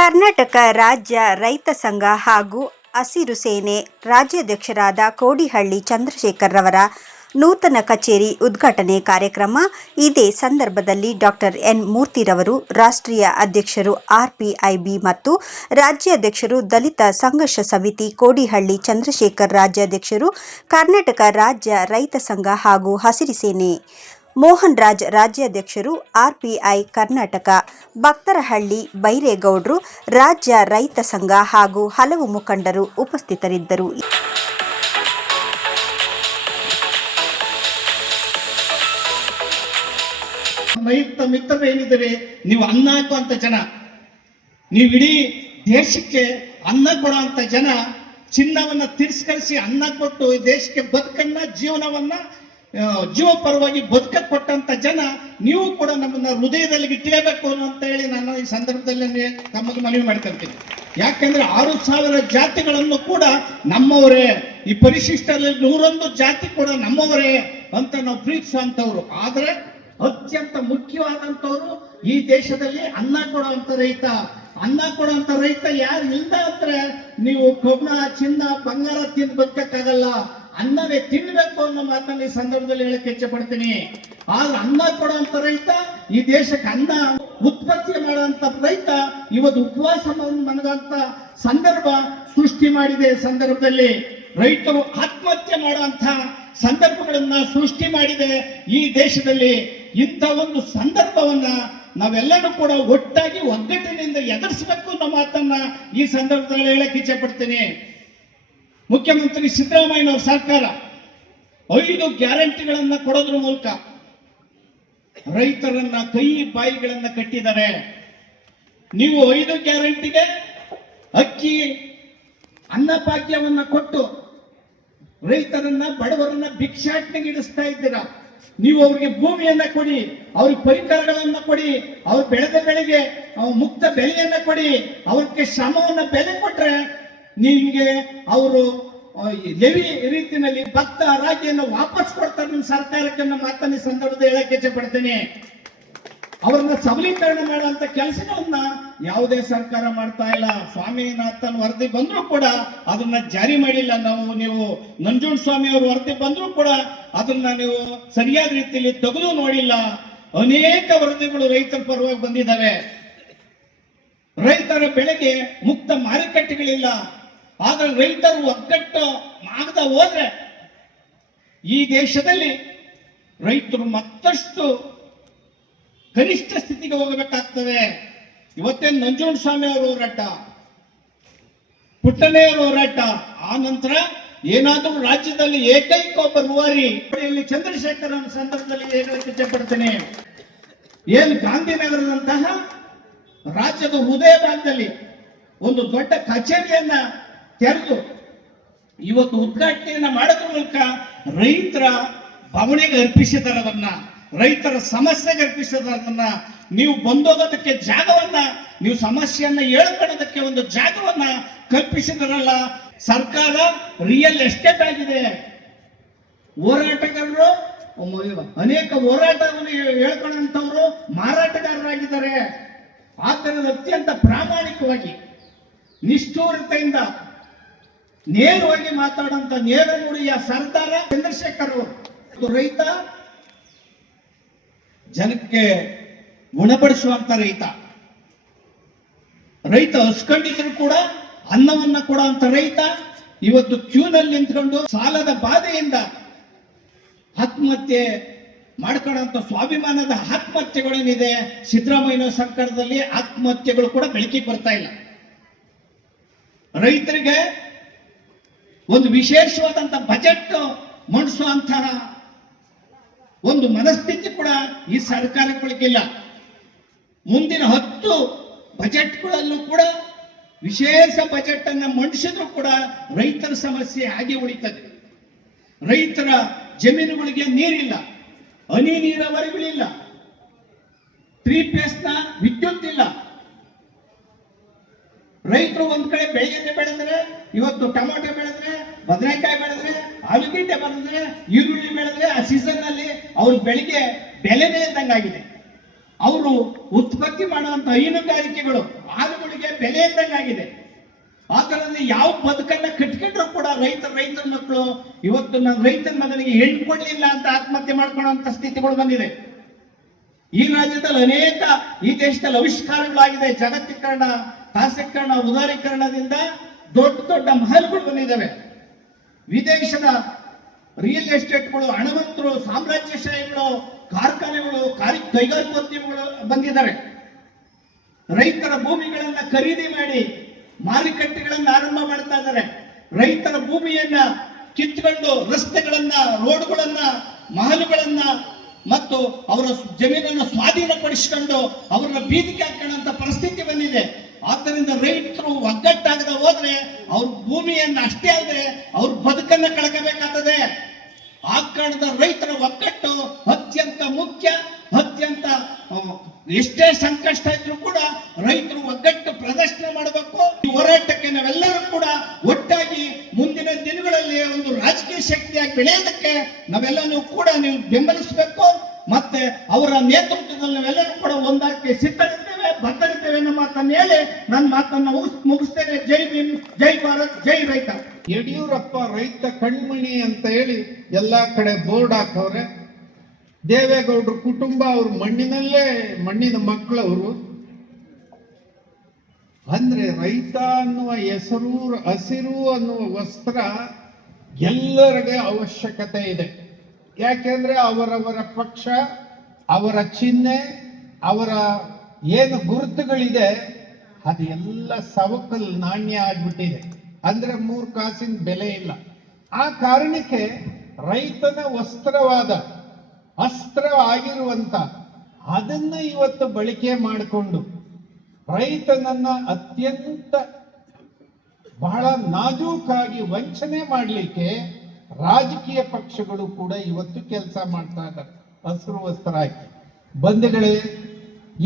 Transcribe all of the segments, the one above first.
ಕರ್ನಾಟಕ ರಾಜ್ಯ ರೈತ ಸಂಘ ಹಾಗೂ ಹಸಿರು ಸೇನೆ ರಾಜ್ಯಾಧ್ಯಕ್ಷರಾದ ಕೋಡಿಹಳ್ಳಿ ಚಂದ್ರಶೇಖರ್ ರವರ ನೂತನ ಕಚೇರಿ ಉದ್ಘಾಟನೆ ಕಾರ್ಯಕ್ರಮ. ಇದೇ ಸಂದರ್ಭದಲ್ಲಿ ಡಾಕ್ಟರ್ ಎನ್ ಮೂರ್ತಿರವರು, ರಾಷ್ಟ್ರೀಯ ಅಧ್ಯಕ್ಷರು ಆರ್ಪಿಐಬಿ ಮತ್ತು ರಾಜ್ಯಾಧ್ಯಕ್ಷರು ದಲಿತ ಸಂಘರ್ಷ ಸಮಿತಿ ಕೋಡಿಹಳ್ಳಿ ಚಂದ್ರಶೇಖರ್, ರಾಜ್ಯಾಧ್ಯಕ್ಷರು ಕರ್ನಾಟಕ ರಾಜ್ಯ ರೈತ ಸಂಘ ಹಾಗೂ ಹಸಿರು ಸೇನೆ ಮೋಹನ್ ರಾಜ್, ರಾಜ್ಯಾಧ್ಯಕ್ಷರು ಆರ್ಪಿಐ ಕರ್ನಾಟಕ ಭಕ್ತರಹಳ್ಳಿ ಬೈರೇಗೌಡರು, ರಾಜ್ಯ ರೈತ ಸಂಘ ಹಾಗೂ ಹಲವು ಮುಖಂಡರು ಉಪಸ್ಥಿತರಿದ್ದರು. ರೈತ ಮಿತ್ರರು ಏನಿದ್ದಾರೆ, ನೀವು ಅನ್ನ ಹಾಕುವಂತ ಜನ, ನೀವು ಇಡೀ ದೇಶಕ್ಕೆ ಅನ್ನ ಕೊಡುವಂತ ಜನ, ಚಿನ್ನವನ್ನ ತಿರಸ್ಕರಿಸಿ ಅನ್ನ ಕೊಟ್ಟು ದೇಶಕ್ಕೆ ಬದುಕನ್ನ ಜೀವ ಪರವಾಗಿ ಬದುಕ ಕೊಟ್ಟಂತ ಜನ, ನೀವು ಕೂಡ ನಮ್ಮನ್ನ ಹೃದಯದಲ್ಲಿ ಇಟ್ಲೇಬೇಕು ಅಂತ ಹೇಳಿ ನಾನು ಈ ಸಂದರ್ಭದಲ್ಲಿ ತಮಗೆ ಮನವಿ ಮಾಡ್ಕೊಳ್ತೀನಿ. ಯಾಕಂದ್ರೆ 6,000 ಜಾತಿಗಳನ್ನು ಕೂಡ ನಮ್ಮವರೇ, ಈ ಪರಿಶಿಷ್ಟರಲ್ಲಿ 101 ಜಾತಿ ಕೂಡ ನಮ್ಮವರೇ ಅಂತ ನಾವು ಪ್ರೀತಿಸುವಂತವ್ರು. ಆದ್ರೆ ಅತ್ಯಂತ ಮುಖ್ಯವಾದಂತವ್ರು ಈ ದೇಶದಲ್ಲಿ ಅನ್ನ ಕೊಡುವಂತ ರೈತ. ಅನ್ನ ಕೊಡುವಂತ ರೈತ ಯಾರು ಇಲ್ದ ಅಂದ್ರೆ ನೀವು ಕಬ್ಬಣ, ಚಿನ್ನ, ಬಂಗಾರ ತಿಂದು ಬದುಕಕ್ಕಾಗಲ್ಲ. ಅನ್ನವೇ ತಿನ್ಬೇಕು ಅನ್ನೋ ಮಾತನ್ನ ಈ ಸಂದರ್ಭದಲ್ಲಿ ಹೇಳಕ್ಕೆ ಇಚ್ಛೆ ಪಡ್ತೀನಿ. ಆದ್ರೆ ಅನ್ನ ಕೊಡುವಂತ ರೈತ, ಈ ದೇಶಕ್ಕೆ ಅನ್ನ ಉತ್ಪತ್ತಿ ಮಾಡುವಂತ ರೈತ ಇವತ್ತು ಉಪವಾಸ ಮನಗಂತ ಸಂದರ್ಭ ಸೃಷ್ಟಿ ಮಾಡಿದೆ. ಸಂದರ್ಭದಲ್ಲಿ ರೈತರು ಆತ್ಮಹತ್ಯೆ ಮಾಡುವಂತ ಸಂದರ್ಭಗಳನ್ನ ಸೃಷ್ಟಿ ಮಾಡಿದೆ ಈ ದೇಶದಲ್ಲಿ. ಇಂಥ ಒಂದು ಸಂದರ್ಭವನ್ನ ನಾವೆಲ್ಲರೂ ಕೂಡ ಒಟ್ಟಾಗಿ ಒಗ್ಗಟ್ಟಿನಿಂದ ಎದುರಿಸಬೇಕು ಅನ್ನೋ ಮಾತನ್ನ ಈ ಸಂದರ್ಭದಲ್ಲಿ ಹೇಳಕ್ಕೆ ಇಚ್ಛೆ ಪಡ್ತೀನಿ. ಮುಖ್ಯಮಂತ್ರಿ ಸಿದ್ದರಾಮಯ್ಯನವರ ಸರ್ಕಾರ 5 ಗ್ಯಾರಂಟಿಗಳನ್ನ ಕೊಡೋದ್ರ ಮೂಲಕ ರೈತರನ್ನ ಕೈ ಬಾಯಿಗಳನ್ನ ಕಟ್ಟಿದ್ದಾರೆ. ನೀವು 5 ಗ್ಯಾರಂಟಿಗೆ ಅಕ್ಕಿ, ಅನ್ನಭಾಗ್ಯವನ್ನ ಕೊಟ್ಟು ರೈತರನ್ನ, ಬಡವರನ್ನ ಭಿಕ್ಷಾಟನೆಗೆ ಇಡಿಸ್ತಾ ಇದ್ದೀರಾ. ನೀವು ಅವ್ರಿಗೆ ಭೂಮಿಯನ್ನ ಕೊಡಿ, ಅವ್ರಿಗೆ ಪರಿಕರಗಳನ್ನ ಕೊಡಿ, ಅವ್ರು ಬೆಳೆದ ಬೆಳೆಗೆ ಮುಕ್ತ ಬೆಲೆಯನ್ನ ಕೊಡಿ. ಅವ್ರಿಗೆ ಶ್ರಮವನ್ನ ಬೆಲೆ ಕೊಟ್ರೆ ನಿಮ್ಗೆ ಅವರು ಲೆವಿ ರೀತಿಯಲ್ಲಿ ಭತ್ತ, ರಾಗಿಯನ್ನು ವಾಪಸ್ ಕೊಡ್ತಾರೆ ನಿಮ್ಮ ಸರ್ಕಾರಕ್ಕೆ. ಮಾತನ್ನ ಈ ಸಂದರ್ಭದಲ್ಲಿ ಹೇಳಕ್ಕೆ ಇಚ್ಛೆ ಪಡ್ತೀನಿ. ಅವ್ರನ್ನ ಸಬಲೀಕರಣ ಮಾಡುವಂತ ಕೆಲಸಗಳನ್ನ ಯಾವುದೇ ಸರ್ಕಾರ ಮಾಡ್ತಾ ಇಲ್ಲ. ಸ್ವಾಮಿನಾಥನ್ ವರದಿ ಬಂದ್ರು ಕೂಡ ಅದನ್ನ ಜಾರಿ ಮಾಡಿಲ್ಲ. ನೀವು ನಂಜುಂಡಸ್ವಾಮಿ ಅವ್ರ ವರದಿ ಬಂದ್ರು ಕೂಡ ಅದನ್ನ ನೀವು ಸರಿಯಾದ ರೀತಿಯಲ್ಲಿ ತೆಗೆದು ನೋಡಿಲ್ಲ. ಅನೇಕ ವರದಿಗಳು ರೈತರ ಪರವಾಗಿ ಬಂದಿದ್ದಾವೆ. ರೈತರ ಬೆಳೆಗೆ ಮುಕ್ತ ಮಾರುಕಟ್ಟೆಗಳಿಲ್ಲ. ಆದ್ರೆ ರೈತರು ಒಗ್ಗಟ್ಟು ಆಗದ ಹೋದ್ರೆ ಈ ದೇಶದಲ್ಲಿ ರೈತರು ಮತ್ತಷ್ಟು ಕನಿಷ್ಠ ಸ್ಥಿತಿಗೆ ಹೋಗಬೇಕಾಗ್ತದೆ. ಇವತ್ತೇನು ನಂಜುಂಡಸ್ವಾಮಿ ಅವರ ಹೋರಾಟ, ಪುಟ್ಟಣ್ಣಯ್ಯರ ಹೋರಾಟ, ಆ ನಂತರ ಏನಾದರೂ ರಾಜ್ಯದಲ್ಲಿ ಏಕೈಕ ಒಬ್ಬ ರೂವಾರಿ ಚಂದ್ರಶೇಖರ್ ಸಂದರ್ಭದಲ್ಲಿ ಹೇಳಕ್ಕೆ ಇಚ್ಛೆ ಪಡ್ತೇನೆ. ಏನು ಗಾಂಧಿನಗರದಂತಹ ರಾಜ್ಯದ ಹೃದಯ ಭಾಗದಲ್ಲಿ ಒಂದು ದೊಡ್ಡ ಕಚೇರಿಯನ್ನ ತೆರೆದು ಇವತ್ತು ಉದ್ಘಾಟನೆಯನ್ನ ಮಾಡೋದ್ರ ಮೂಲಕ ರೈತರ ಭಾವನೆಗೆ ಅರ್ಪಿಸಿದಾರೆ. ಅದನ್ನ ರೈತರ ಸಮಸ್ಯೆಗೆ ಅರ್ಪಿಸಿದಾರನ್ನ ನೀವು ಬಂದೋಗೋದಕ್ಕೆ ಜಾಗವನ್ನ, ನೀವು ಸಮಸ್ಯೆಯನ್ನ ಹೇಳ್ಕೊಳ್ಳೋದಕ್ಕೆ ಒಂದು ಜಾಗವನ್ನ ಕಲ್ಪಿಸಿದಾರಲ್ಲ. ಸರ್ಕಾರ ರಿಯಲ್ ಎಸ್ಟೇಟ್ ಆಗಿದೆ. ಹೋರಾಟಗಾರರು ಅನೇಕ ಹೋರಾಟವನ್ನು ಹೇಳ್ಕೊಳ್ಳುವಂತವ್ರು ಮಾರಾಟಗಾರರಾಗಿದ್ದಾರೆ. ಆದ್ದರಿಂದ ಅತ್ಯಂತ ಪ್ರಾಮಾಣಿಕವಾಗಿ, ನಿಷ್ಠೂರತೆಯಿಂದ ನೇರವಾಗಿ ಮಾತಾಡುವಂತ ನೇರ ನುಡಿಯ ಸರ್ದಾರ ಚಂದ್ರಶೇಖರ್ ಅವರು. ರೈತ ಜನಕ್ಕೆ ಗುಣಪಡಿಸುವಂತ ರೈತ. ರೈತ ಹಸ್ಕೊಂಡಿದ್ರು ಕೂಡ ಅನ್ನವನ್ನ ಕೊಡುವಂತ ರೈತ. ಇವತ್ತು ಕ್ಯೂನಲ್ಲಿ ನಿಂತ್ಕೊಂಡು ಸಾಲದ ಬಾಧೆಯಿಂದ ಆತ್ಮಹತ್ಯೆ ಮಾಡ್ಕೊಳ್ಳುವಂತ ಸ್ವಾಭಿಮಾನದ ಆತ್ಮಹತ್ಯೆಗಳೇನಿದೆ, ಸಿದ್ದರಾಮಯ್ಯ ಸರ್ಕಾರದಲ್ಲಿ ಆತ್ಮಹತ್ಯೆಗಳು ಕೂಡ ಬೆಳಕಿಗೆ ಬರ್ತಾ ಇಲ್ಲ. ರೈತರಿಗೆ ಒಂದು ವಿಶೇಷವಾದಂತ ಬಜೆಟ್ ಮಂಡಿಸುವಂತಹ ಒಂದು ಮನಸ್ಥಿತಿ ಕೂಡ ಈ ಸರ್ಕಾರಗಳಿಗಿಲ್ಲ. ಮುಂದಿನ 10 ಬಜೆಟ್ಗಳಲ್ಲೂ ಕೂಡ ವಿಶೇಷ ಬಜೆಟ್ ಅನ್ನ ಮಂಡಿಸಿದ್ರು ಕೂಡ ರೈತರ ಸಮಸ್ಯೆ ಹಾಗೆ ಉಳಿತದೆ. ರೈತರ ಜಮೀನುಗಳಿಗೆ ನೀರಿಲ್ಲ, ಹನಿ ನೀರಾವರಿಗಳಿಲ್ಲ, 3 ಫೇಸ್ನ ವಿದ್ಯುತ್ ಇಲ್ಲ. ರೈತರು ಒಂದ್ ಕಡೆ ಬೆಳೆಯನ್ನೇ ಬೆಳೆದ್ರೆ, ಇವತ್ತು ಟೊಮಾಟೊ ಬೆಳೆದ್ರೆ, ಬದನೆಕಾಯಿ ಬೆಳೆದ್ರೆ, ಆಲೂಗಡ್ಡೆ ಬೆಳೆದ್ರೆ, ಈರುಳ್ಳಿ ಬೆಳೆದ್ರೆ, ಆ ಸೀಸನ್ ನಲ್ಲಿ ಅವ್ರ ಬೆಳೆಗೆ ಬೆಲೆನೇ ಇದ್ದಂಗಾಗಿದೆ. ಅವರು ಉತ್ಪತ್ತಿ ಮಾಡುವಂತ ಹೈನುಗಾರಿಕೆಗಳು ಹಾಲುಗಳಿಗೆ ಬೆಲೆ ಇದ್ದಂಗಾಗಿದೆ. ಆ ತರದಲ್ಲಿ ಯಾವ ಬದುಕನ್ನ ಕಟ್ಕೊಂಡ್ರು ಕೂಡ ರೈತರ ಮಕ್ಕಳು ಇವತ್ತು ನನ್ನ ರೈತನ ಮಗನಿಗೆ ಹೆಣ್ಣು ಕೊಡ್ಲಿಲ್ಲ ಅಂತ ಆತ್ಮಹತ್ಯೆ ಮಾಡ್ಕೊಳ್ಳುವಂತ ಸ್ಥಿತಿಗಳು ಬಂದಿದೆ. ಈ ರಾಜ್ಯದಲ್ಲಿ ಅನೇಕ ಈ ದೇಶದಲ್ಲಿ ಆವಿಷ್ಕಾರಗಳಾಗಿದೆ. ಜಗತ್ತೀಕರಣ, ಖಾಸಗೀಕರಣ, ಉದಾರೀಕರಣದಿಂದ ದೊಡ್ಡ ದೊಡ್ಡ ಮಹಲ್ಗಳು ಬಂದಿದ್ದಾವೆ. ವಿದೇಶದ ರಿಯಲ್ ಎಸ್ಟೇಟ್ಗಳು, ಹಣವಂತರು, ಸಾಮ್ರಾಜ್ಯಶಾಹಿಗಳು, ಕಾರ್ಖಾನೆಗಳು, ಕೈಗಾರಿಕೋದ್ಯಮಗಳು ಬಂದಿದ್ದಾವೆ. ರೈತರ ಭೂಮಿಗಳನ್ನ ಖರೀದಿ ಮಾಡಿ ಮಾರುಕಟ್ಟೆಗಳನ್ನ ಆರಂಭ ಮಾಡ್ತಾ ಇದ್ದಾರೆ. ರೈತರ ಭೂಮಿಯನ್ನ ಕಿತ್ಕೊಂಡು ರಸ್ತೆಗಳನ್ನ, ರೋಡ್ಗಳನ್ನ, ಮಹಲುಗಳನ್ನ ಮತ್ತು ಅವರ ಜಮೀನನ್ನು ಸ್ವಾಧೀನಪಡಿಸಿಕೊಂಡು ಅವರನ್ನ ಬೀದಿಗೆ ಹಾಕೋಣಂತ ಪರಿಸ್ಥಿತಿ ಬಂದಿದೆ. ಆದ್ದರಿಂದ ರೈತರು ಒಗ್ಗಟ್ಟಾಗದೆ ಹೋದ್ರೆ ಅವ್ರ ಭೂಮಿಯನ್ನ ಅಷ್ಟೇ ಅಲ್ಲದೆ ಅವ್ರ ಬದುಕನ್ನ ಕಳ್ಕೋಬೇಕಾಗ್ತದೆ. ಆ ಕಾರಣದ ರೈತರ ಒಗ್ಗಟ್ಟು ಅತ್ಯಂತ ಮುಖ್ಯ. ಅತ್ಯಂತ ಎಷ್ಟೇ ಸಂಕಷ್ಟ ಇದ್ರೂ ಕೂಡ ರೈತರು ಒಗ್ಗಟ್ಟು ಪ್ರದರ್ಶನ ಮಾಡಬೇಕು. ಈ ಹೋರಾಟಕ್ಕೆ ನಾವೆಲ್ಲರೂ ಕೂಡ ಒಟ್ಟಾಗಿ ಮುಂದಿನ ದಿನಗಳಲ್ಲಿ ಒಂದು ರಾಜಕೀಯ ಶಕ್ತಿಯಾಗಿ ಬೆಳೆಯೋದಕ್ಕೆ ನಾವೆಲ್ಲರೂ ಕೂಡ ನೀವು ಬೆಂಬಲಿಸಬೇಕು. ಮತ್ತೆ ಅವರ ನೇತೃತ್ವದಲ್ಲಿ ನಾವೆಲ್ಲರೂ ಕೂಡ ಒಂದಾಗಿ ಸಿದ್ಧರಿದ್ದೇವೆ, ಬದ್ಧರಿದ್ದೇವೆ ಅನ್ನೋ ಮಾತನ್ನು ಹೇಳಿ ನನ್ನ ಮಾತನ್ನು ಮುಗಿಸ್ತೇನೆ. ಜೈ ಭೀಮ್, ಜೈ ಭಾರತ್, ಜೈ ರೈತ. ಯಡಿಯೂರಪ್ಪ ರೈತ ಕಣ್ಮಣಿ ಅಂತ ಹೇಳಿ ಎಲ್ಲಾ ಕಡೆ ಬೋರ್ಡ್ ಹಾಕವ್ರೆ. ದೇವೇಗೌಡರು ಕುಟುಂಬ ಅವ್ರ ಮಣ್ಣಿನ ಮಕ್ಕಳವರು. ಅಂದ್ರೆ ರೈತ ಅನ್ನುವ ಹೆಸರು, ಹಸಿರು ಅನ್ನುವ ವಸ್ತ್ರ ಎಲ್ಲರಿಗೆ ಅವಶ್ಯಕತೆ ಇದೆ. ಯಾಕೆಂದ್ರೆ ಅವರವರ ಪಕ್ಷ, ಅವರ ಚಿಹ್ನೆ, ಅವರ ಏನು ಗುರುತುಗಳಿದೆ ಅದು ಎಲ್ಲ ಸವಕಲ್ ನಾಣ್ಯ ಆಗ್ಬಿಟ್ಟಿದೆ. ಅಂದ್ರೆ 3 ಕಾಸಿನ ಬೆಲೆ ಇಲ್ಲ. ಆ ಕಾರಣಕ್ಕೆ ರೈತನ ವಸ್ತ್ರವಾದ ಅಸ್ತ್ರ ಆಗಿರುವಂತ ಅದನ್ನ ಇವತ್ತು ಬಳಕೆ ಮಾಡಿಕೊಂಡು ರೈತನನ್ನ ಅತ್ಯಂತ ಬಹಳ ನಾಜೂಕಾಗಿ ವಂಚನೆ ಮಾಡಲಿಕ್ಕೆ ರಾಜಕೀಯ ಪಕ್ಷಗಳು ಕೂಡ ಇವತ್ತು ಕೆಲಸ ಮಾಡ್ತಾ ಇದ್ದಾರೆ. ಹಸಿರು ವಸ್ತ್ರ ಹಾಕಿ ಬಂಧುಗಳೇ,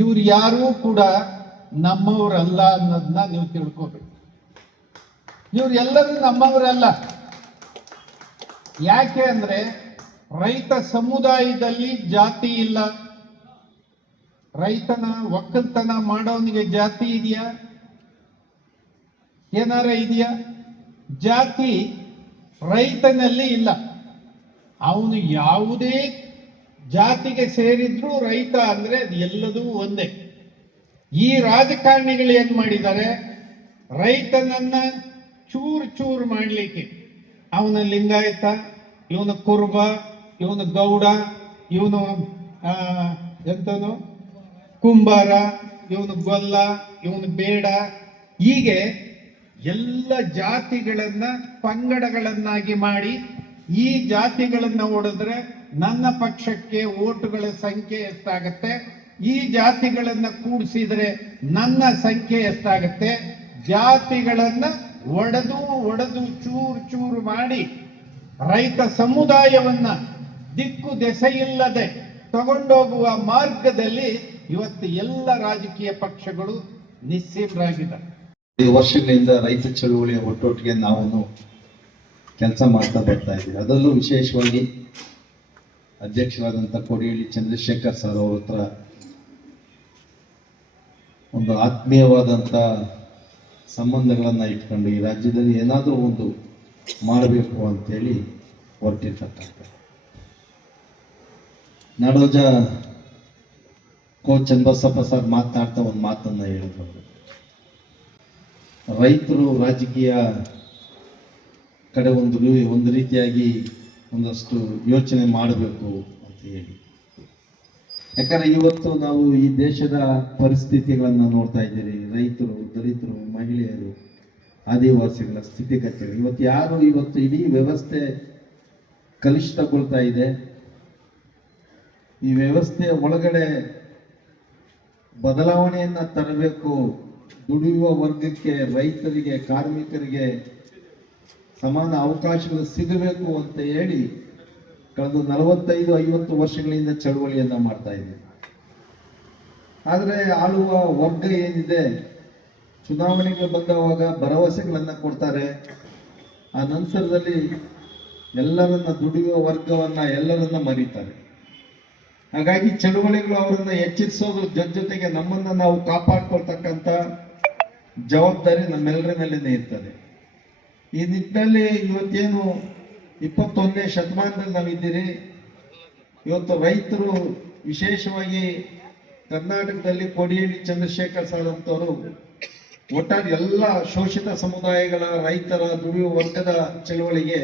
ಇವ್ರು ಯಾರೂ ಕೂಡ ನಮ್ಮವರಲ್ಲ ಅನ್ನೋದನ್ನ ನೀವು ತಿಳ್ಕೋಬೇಕು. ಇವ್ರೆಲ್ಲರೂ ನಮ್ಮವರಲ್ಲ. ಯಾಕೆ ಅಂದ್ರೆ ರೈತ ಸಮುದಾಯದಲ್ಲಿ ಜಾತಿ ಇಲ್ಲ. ರೈತನ ಒಕ್ಕಲ್ತನ ಮಾಡೋನಿಗೆ ಜಾತಿ ಇದೆಯಾ? ಏನಾರ ಇದೆಯಾ? ಜಾತಿ ರೈತನಲ್ಲಿ ಇಲ್ಲ. ಅವನು ಯಾವುದೇ ಜಾತಿಗೆ ಸೇರಿದ್ರು ರೈತ ಅಂದ್ರೆ ಅದು ಎಲ್ಲದೂ ಒಂದೇ. ಈ ರಾಜಕಾರಣಿಗಳು ಏನ್ ಮಾಡಿದ್ದಾರೆ, ರೈತನನ್ನ ಚೂರ್ ಮಾಡ್ಲಿಕ್ಕೆ ಅವನ ಲಿಂಗಾಯತ, ಇವನ ಕುರುಬ, ಇವನು ಗೌಡ, ಇವನು ಎಂತನು ಕುಂಬಾರ, ಇವನು ಗೊಲ್ಲ, ಇವನು ಬೇಡ, ಹೀಗೆ ಎಲ್ಲ ಜಾತಿಗಳನ್ನ ಪಂಗಡಗಳನ್ನಾಗಿ ಮಾಡಿ ಈ ಜಾತಿಗಳನ್ನ ಹೊಡೆದ್ರೆ ನನ್ನ ಪಕ್ಷಕ್ಕೆ ಓಟುಗಳ ಸಂಖ್ಯೆ ಎಷ್ಟಾಗತ್ತೆ, ಈ ಜಾತಿಗಳನ್ನ ಕೂಡಿಸಿದ್ರೆ ನನ್ನ ಸಂಖ್ಯೆ ಎಷ್ಟಾಗತ್ತೆ, ಜಾತಿಗಳನ್ನ ಒಡೆದು ಚೂರು ಮಾಡಿ ರೈತ ಸಮುದಾಯವನ್ನ ದಿಕ್ಕು ದೆಸೆಯಿಲ್ಲದೆ ತಗೊಂಡೋಗುವ ಮಾರ್ಗದಲ್ಲಿ ಇವತ್ತು ಎಲ್ಲ ರಾಜಕೀಯ ಪಕ್ಷಗಳು ನಿಸ್ಸೀಮರಾಗಿದ್ದಾರೆ. 5 ವರ್ಷಗಳಿಂದ ರೈತ ಚಳುವಳಿಯ ಒಟ್ಟೊಟ್ಟಿಗೆ ನಾವು ಕೆಲಸ ಮಾಡ್ತಾ ಬರ್ತಾ ಇದ್ದೀವಿ. ಅದರಲ್ಲೂ ವಿಶೇಷವಾಗಿ ಅಧ್ಯಕ್ಷರಾದಂಥ ಕೋಡಿಹಳ್ಳಿ ಚಂದ್ರಶೇಖರ್ ಸರ್ ಅವ್ರ ಹತ್ರ ಒಂದು ಆತ್ಮೀಯವಾದಂಥ ಸಂಬಂಧಗಳನ್ನು ಇಟ್ಕೊಂಡು ಈ ರಾಜ್ಯದಲ್ಲಿ ಏನಾದರೂ ಒಂದು ಮಾಡಬೇಕು ಅಂತೇಳಿ ಹೊರಟಿರ್ತಕ್ಕಂಥ ನಾಡೋಜ ಕೋ ಚನ್ನಬಸಪ್ಪ ಸರ್ ಮಾತನಾಡ್ತಾ ಒಂದು ಮಾತನ್ನು ಹೇಳಿದ್ರು. ರೈತರು ರಾಜಕೀಯ ಕಡೆ ಒಂದು ರೀತಿಯಾಗಿ ಒಂದಷ್ಟು ಯೋಚನೆ ಮಾಡಬೇಕು ಅಂತ ಹೇಳಿ. ಯಾಕಂದ್ರೆ ಇವತ್ತು ನಾವು ಈ ದೇಶದ ಪರಿಸ್ಥಿತಿಗಳನ್ನು ನೋಡ್ತಾ ಇದ್ದೀರಿ. ರೈತರು, ದಲಿತರು, ಮಹಿಳೆಯರು, ಆದಿವಾಸಿಗಳ ಸ್ಥಿತಿಗತಿಗಳು ಇವತ್ತು ಇಡೀ ವ್ಯವಸ್ಥೆ ಕಲುಷಿತಗೊಳ್ತಾ ಇದೆ. ಈ ವ್ಯವಸ್ಥೆಯ ಒಳಗಡೆ ಬದಲಾವಣೆಯನ್ನ ತರಬೇಕು. ದುಡಿಯುವ ವರ್ಗಕ್ಕೆ, ರೈತರಿಗೆ, ಕಾರ್ಮಿಕರಿಗೆ ಸಮಾನ ಅವಕಾಶಗಳು ಸಿಗಬೇಕು ಅಂತ ಹೇಳಿ ಕಳೆದ 45-50 ವರ್ಷಗಳಿಂದ ಚಳವಳಿಯನ್ನ ಮಾಡ್ತಾ ಇದ್ದೀವಿ. ಆದರೆ ಆಳುವ ವರ್ಗ ಏನಿದೆ, ಚುನಾವಣೆಗಳು ಬಂದವಾಗ ಭರವಸೆಗಳನ್ನ ಕೊಡ್ತಾರೆ. ಆ ನಂತರದಲ್ಲಿ ಎಲ್ಲರನ್ನ ದುಡಿಯುವ ವರ್ಗವನ್ನ ಎಲ್ಲರನ್ನ ಮರೀತಾರೆ. ಹಾಗಾಗಿ ಚಳುವಳಿಗಳು ಅವರನ್ನ ಎಚ್ಚರಿಸೋದು ಜೊತೆಗೆ ನಮ್ಮನ್ನ ನಾವು ಕಾಪಾಡ್ಕೊಳ್ತಕ್ಕಂಥ ಜವಾಬ್ದಾರಿ ನಮ್ಮೆಲ್ಲರ ಮೇಲೇನೆ ಇರ್ತದೆ. ಈ ನಿಟ್ಟಿನಲ್ಲಿ ಇವತ್ತೇನು 21ನೇ ಶತಮಾನದಲ್ಲಿ ನಾವಿದ್ದೀರಿ. ಇವತ್ತು ರೈತರು ವಿಶೇಷವಾಗಿ ಕರ್ನಾಟಕದಲ್ಲಿ ಕೋಡಿಹಳ್ಳಿ ಚಂದ್ರಶೇಖರ್ ಸರ್ ಅಂತವರು ಒಟ್ಟಾರೆ ಎಲ್ಲ ಶೋಷಿತ ಸಮುದಾಯಗಳ ರೈತರ ದುಡಿಯುವ ವರ್ಗದ ಚಳವಳಿಗೆ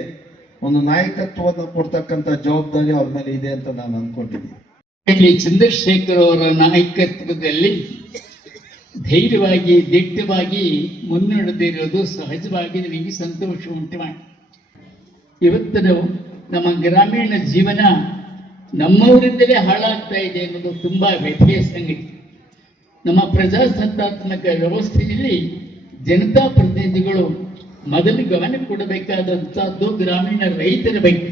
ಒಂದು ನಾಯಕತ್ವವನ್ನು ಕೊಡ್ತಕ್ಕಂಥ ಜವಾಬ್ದಾರಿ ಅವ್ರ ಮೇಲೆ ಇದೆ ಅಂತ ನಾನು ಅನ್ಕೊಂಡಿದ್ದೀನಿ. ಚಂದ್ರಶೇಖರ್ ಅವರ ನಾಯಕತ್ವದಲ್ಲಿ ಧೈರ್ಯವಾಗಿ ದಿಟ್ಟವಾಗಿ ಮುನ್ನಡೆದಿರೋದು ಸಹಜವಾಗಿ ನಮಗೆ ಸಂತೋಷ ಉಂಟು ಮಾಡಿ. ಇವತ್ತು ನಮ್ಮ ಗ್ರಾಮೀಣ ಜೀವನ ನಮ್ಮವರಿಂದಲೇ ಹಾಳಾಗ್ತಾ ಇದೆ ಅನ್ನೋದು ತುಂಬಾ ವ್ಯಥೆಯ ಸಂಗತಿ. ನಮ್ಮ ಪ್ರಜಾಸತ್ತಾತ್ಮಕ ವ್ಯವಸ್ಥೆಯಲ್ಲಿ ಜನತಾ ಪ್ರತಿನಿಧಿಗಳು ಮೊದಲು ಗಮನ ಕೊಡಬೇಕಾದಂತಹದ್ದು ಗ್ರಾಮೀಣ ರೈತರ ಬಗ್ಗೆ.